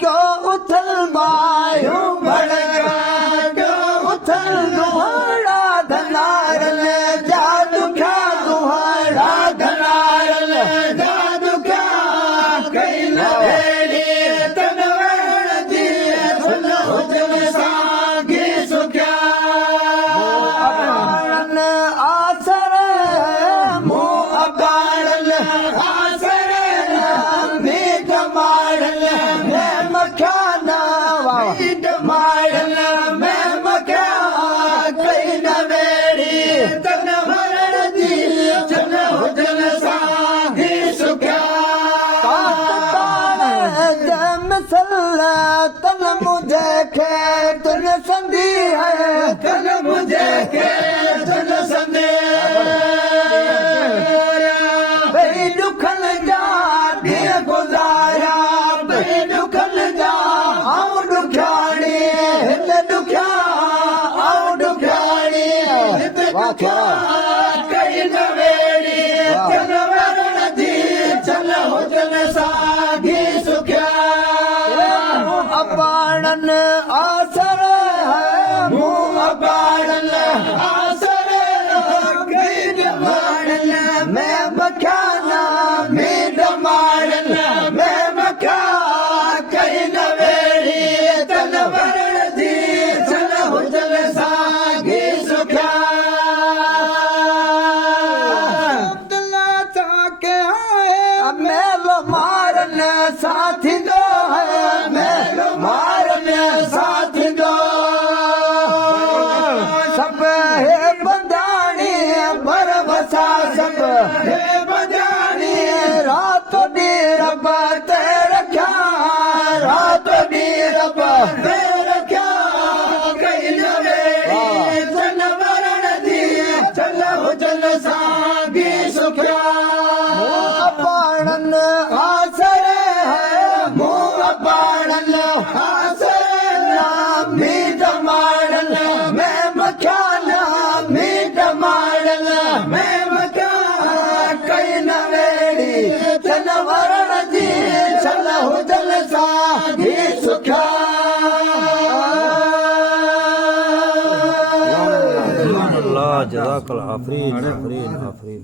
क्यों उथल बायो बड़ मखाना मीट मारन मैं मखा कई न वेड़ी तन भरण दी जन हुजन साही सुख्या मसला तन मुझे खे तुन संदी है तन मुझे खे तुन संदे भई दुखन जा ॾींहं गुज़ारिया भई दुखन जा आऊं ॾुखियाणी हिन ॾुखिया आऊं ॾुखियाणी कई न वेड़ी तन वरण जी चल हुजन साॻी सुख्या अबाणन आसर है मुंह अबाणन आसर मीट मारन मैं मखाना मीट मारन मैं मखा कई न वेड़ी तन वरण जी चल हुजन साॻी सुख्या मेल मारन साथी दो है मेल मारन साथी दो सब है बंदानी पर बसा सब है बंदानी रात दी रब ते रखा रात दी रब ते रखा कई न वेड़ी तन वरण दी चल हुजन साॻी सुख्या अबाणन आसर है मुंह अबाणन आसर मीट मारन मैं मखाना मीट मारन मैं मखा कई न वेड़ी तन वरण जी चल हुजन साॻी सुख्या अल्लाह जज़ाकल आफरीन आफरीन आफरीन